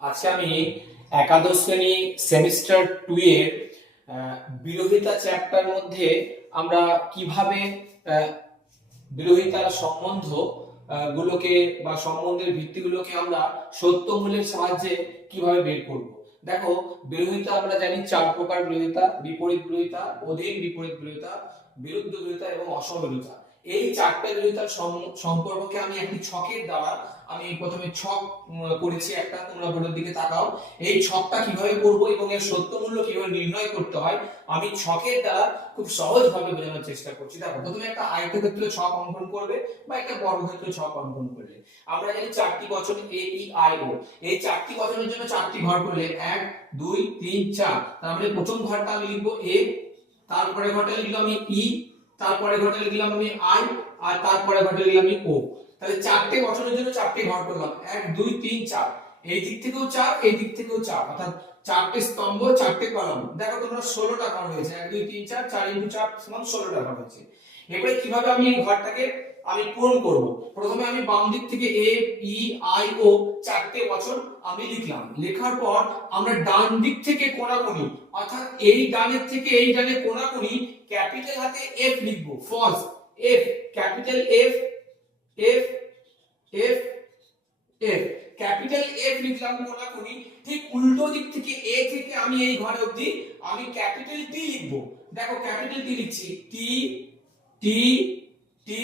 আজকে আমি একাদশ শ্রেণি সেমিস্টার টু এর বিরোধিতা চ্যাপ্টার মধ্যে আমরা কীভাবে আহ, বিরোধিতার সম্বন্ধ গুলোকে বা সম্বন্ধের ভিত্তিগুলোকে আমরা সত্য মূলের সাহায্যে কীভাবে বের করব। দেখো বিরোধিতা আমরা জানি চার প্রকার বিরোধিতা বিপরীত বিরোধিতা অধীন বিপরীত বিরোধিতা বিরুদ্ধ বিরোধিতা এবং অসমবিরোধিতা এই চারটা বিরোধিতার সম- সম্পর্ককে আমি একটি ছকের দ্বারা আমি প্রথমে ছক করেছি, একটা তোমরা বোর্ডের দিকে তাকাও। এই ছকটা কীভাবে করব এবং এর সত্য মূল্য কীভাবে নির্ণয় করতে হয়, আমি ছকের দ্বারা খুব সহজভাবে বোঝানোর চেষ্টা করছি। দেখো, প্রথমে একটা আয়তক্ষেত্র ছক অঙ্কন করবে বা একটা বর্গক্ষেত্র ছক অঙ্কন করলে আমরা জানি চারটি বচন এ ই আই ও এই চারটি বচনের জন্য চারটি ঘর করলে এক, দুই, তিন, চার। তার মানে প্রথম ঘরটা আমি লিখব এ তারপরে ঘরটা লিখলাম আমি ই তারপরে ঘরটা লিখলাম আমি আই, আর তারপরে ঘরটা লিখলাম আমি ও। তাহলে চারটে বছরের জন্য চারটে ঘর করলাম। এক, দুই, তিন, চার। এই দিক থেকেও চার, এই দিক থেকেও চার। অর্থাৎ চারটে স্তম্ভ, চারটে কলম। দেখো তোমরা ষোলোটা ঘর হয়েছে। এক, দুই, তিন, চার চার ইন্টু চার সমান ষোলোটা ঘর হয়েছে। এবারে কীভাবে আমি এই ঘরটাকে আমি পূরণ করব। প্রথমে আমি বাম দিক থেকে এ পি আই ও চারটে বছর আমি লিখলাম। লেখার পর আমরা ডান দিক থেকে কোনাকুনি, অর্থাৎ এই ডানের থেকে এই ডানে কোনাকুনি, ক্যাপিটাল হাতে এফ লিখব first F capital F F F F capital F লিখলাম কোনাকুনি, ঠিক উল্টো দিক থেকে এ থেকে আমি এই ঘরে অবধি আমি ক্যাপিটাল টি লিখব। দেখো, ক্যাপিটাল টি লিখছি টি টি টি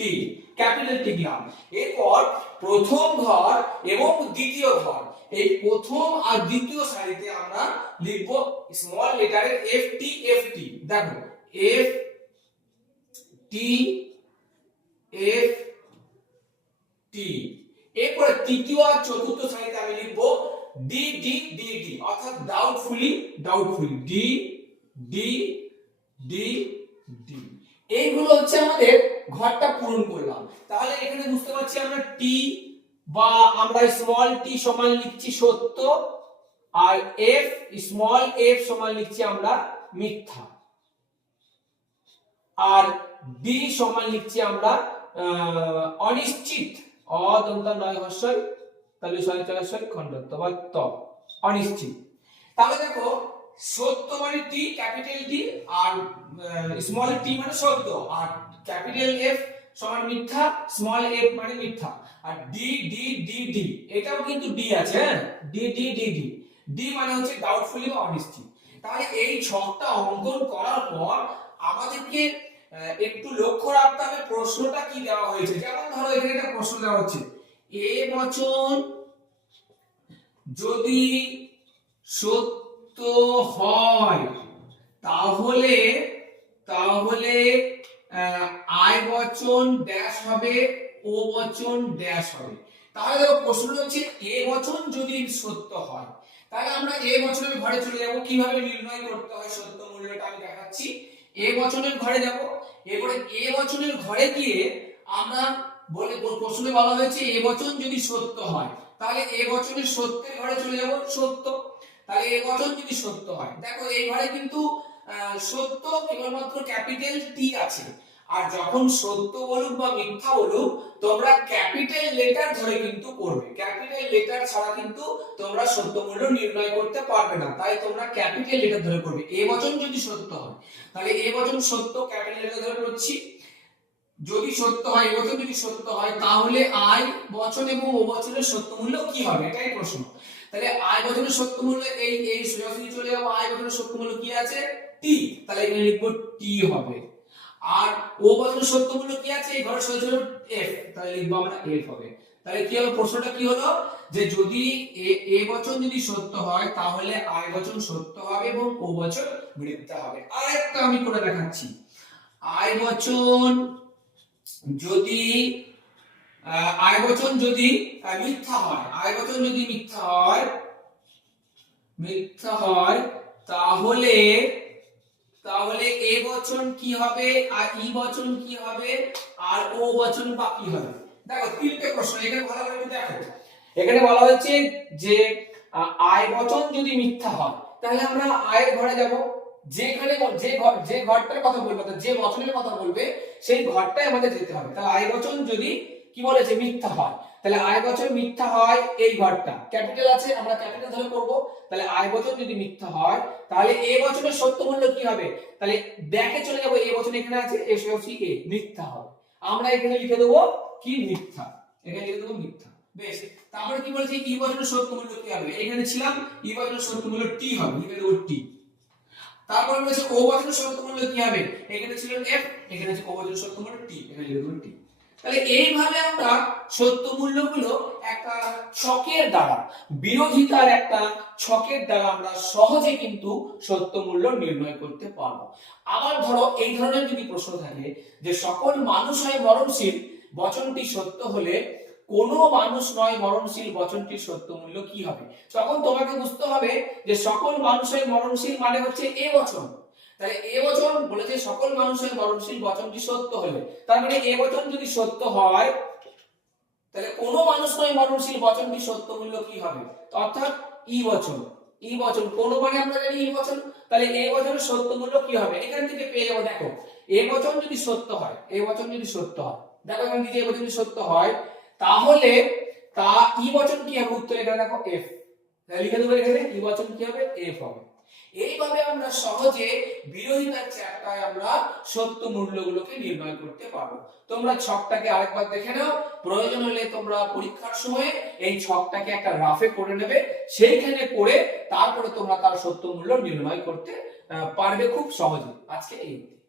টি, ক্যাপিটাল টি লিখলাম এরপর প্রথম ঘর এবং দ্বিতীয় ঘর। এই প্রথম আর দ্বিতীয় সারিতে আমরা লিখব স্মল লেটারের এফ টি এফ টি দেখো এফ টি এফ টি এরপরে তৃতীয় আর চতুর্থ সারিতে আমি লিখব ডি ডি ডি ডি অর্থাৎ doubtfully doubtfully D D D D এইগুলো হচ্ছে আমাদের ঘরটা পূরণ করলাম। তাহলে এখানে বুঝতে পারছি আমরা টি বা আমরা স্মল টি সমান লিখছি সত্য, আর এফ স্মল এফ সমান লিখছি আমরা মিথ্যা। আর ডি সমান লিখছি আমরা অনিশ্চিত। অদন্ত নয় হর্ষই তাহলে ছয় ছয় খণ্ডত্ব বা ত, অনিশ্চিত। তাহলে দেখো, সত্য মানে টি ক্যাপিটাল টি আর স্মল টি মানে সত্য, আর ক্যাপিটাল এফ সমান মিথ্যা স্মল এফ মানে মিথ্যা। আর ডি ডি ডি ডি এটাও কিন্তু ডি আছে হ্যাঁ? D D D D D মানে হচ্ছে ডাউটফুলি বা অনিশ্চিত তাহলে এই ছকটা অঙ্কন করার পর আমাদেরকে একটু লক্ষ্য রাখতে হবে প্রশ্নটা কি দেওয়া হয়েছে। যেমন ধরো এখানে একটা প্রশ্ন দেওয়া হচ্ছে। এ বচন যদি সত্য হয়, তাহলে তাহলে বচন ড্যাশ হবে, ও বচন ড্যাশ হবে। তাহলে দেখো প্রশ্ন হচ্ছে, এ বচন যদি সত্য হয়, তাহলে আমরা এ বচনের ঘরে চলে যাব। কীভাবে নির্ণয় করতে হয় সত্য মূল্যটা আমি দেখাচ্ছি। এ বচনের ঘরে যাব। এরপরে এ বচনের ঘরে গিয়ে আমরা বলে প্রশ্নে বলা হয়েছে, এ বচন যদি সত্য হয়, তাহলে এ বচনের সত্যের ঘরে চলে যাব, সত্য। তাহলে এ বচন যদি সত্য হয়, দেখো এই ঘরে কিন্তু সত্য কেবলমাত্র ক্যাপিটাল টি আছে। আর যখন সত্য বলুক বা মিথ্যা বলুক তোমরা ক্যাপিটাল লেটার ধরে কিন্তু করবে ক্যাপিটাল লেটার ছাড়া কিন্তু তোমরা সত্য মূল্য নির্ণয় করতে পারবে না তাই তোমরা ক্যাপিটাল লেটার ধরে করবে এ বচন যদি সত্য হয় তাহলে এ বচন সত্য ক্যাপিটাল লেটার ধরে করছি যদি সত্য হয় এ বচন যদি সত্য হয় তাহলে আই বচন এবং ও বচনের সত্য মূল্য কি হবে এটাই প্রশ্ন তাহলে আই বচনের সত্য মূল্য এই এই সোজাসুজি চলে যাব আই বচনের সত্য মূল্য কি আছে টি তাহলে এখানে লিখব টি হবে আর ও বচনের সত্য মূল্য কি আছে? এই ঘরে সোজা এফ তাহলে লিখব আমরা এফ হবে। তাহলে কি হলো? প্রশ্নটা কি হলো? যে যদি এ বচন যদি সত্য হয়, তাহলে আই বচন সত্য হবে এবং ও বচন মিথ্যা হবে। আরেকটা আমি করে দেখাচ্ছি। আই বচন যদি আয় বচন যদি মিথ্যা হয়, আয় বচন যদি মিথ্যা হয় মিথ্যা হয়, তাহলে বচন কি হবে? আর ই বচন কি হবে? আর ও বচন বা কি হবে? দেখো, তিনটে প্রশ্ন, এখানে ভালো করে দেখো। এখানে বলা হয়েছে যে আয় বচন যদি মিথ্যা হয়, তাহলে আমরা আয়ের ঘরে যাব। যেখানে যে ঘর, যে ঘরটার কথা বলবে, অর্থাৎ যে বচনের কথা বলবে, সেই ঘরটাই আমাদের যেতে হবে। তাহলে আয় বচন যদি, কি বলেছে? মিথ্যা হয়। তাহলে আয় বছর মিথ্যা হয় এই ঘরটা। ক্যাপিটাল আছে, আমরা ক্যাপিটাল ধরে করব তাহলে আয় বছর যদি মিথ্যা হয়, তাহলে এ বছরের সত্য মূল্য কি হবে? তাহলে ব্যাকে চলে যাব এ বছর এখানে আছে এসে হচ্ছে এ মিথ্যা হবে আমরা এখানে লিখে দেবো কি মিথ্যা? এখানে লিখে দেবো মিথ্যা। বেশ তারপরে কি বলেছে? ই বছরের সত্য মূল্য কি হবে? এখানে ছিলাম, ই বছরের সত্য মূল্য টি হবে, লিখে দেবো টি। তারপরে বলেছে ও বছরের সত্য মূল্য কি হবে? এখানে ছিল এফ, এখানে আছে ও বছরের সত্য মূল্য টি, এখানে লিখে দেবো টি। তাহলে এইভাবে আমরা সত্য মূল্যগুলো একটা ছকের দ্বারা, বিরোধিতার একটা ছকের দ্বারা আমরা সহজে কিন্তু সত্য মূল্য নির্ণয় করতে পারব। আবার ধরো, এই ধরনের যদি প্রশ্ন থাকে যে সকল মানুষ হয় মরণশীল, বচনটি সত্য হলে কোনো মানুষ নয় মরণশীল, বচনটির সত্য মূল্য কি হবে? তখন তোমাকে বুঝতে হবে যে সকল মানুষের মরণশীল মানে হচ্ছে এ বচন। তাহলে এ বচন বলেছে সকল মানুষের মরণশীল বচনটি সত্য হলে তার মানে এ বচন যদি সত্য হয়, তাহলে কোনো মানুষ নয় মরণশীল, বচনটি সত্য মূল্য কি হবে? অর্থাৎ ই বচন ই বচন, কোন মানে আমরা জানি ই বচন, তাহলে এ বচনের সত্য মূল্য কি হবে? এখান থেকে পেয়ে যাব, দেখো, এ বচন যদি সত্য হয়, এ বচন যদি সত্য হয়, দেখো এখান থেকে এ বচন যদি সত্য হয়, তাহলে তা ই বচন কি হবে? উত্তর এখানে দেখো, এফ। লিখে দেবো এখানে, ই বচন কি হবে? এফ হবে। এইভাবে আমরা সহজে বিরোধিতার চ্যাপ্টায় আমরা সত্য মূল্যগুলোকে নির্ণয় করতে পারব। তোমরা ছকটাকে আরেকবার দেখে নাও। প্রয়োজন হলে তোমরা পরীক্ষার সময় এই ছকটাকে একটা রাফে করে নেবে। সেইখানে করে তারপরে তোমরা তার সত্য মূল্য নির্ণয় করতে পারবে খুব সহজে। আজকে এই।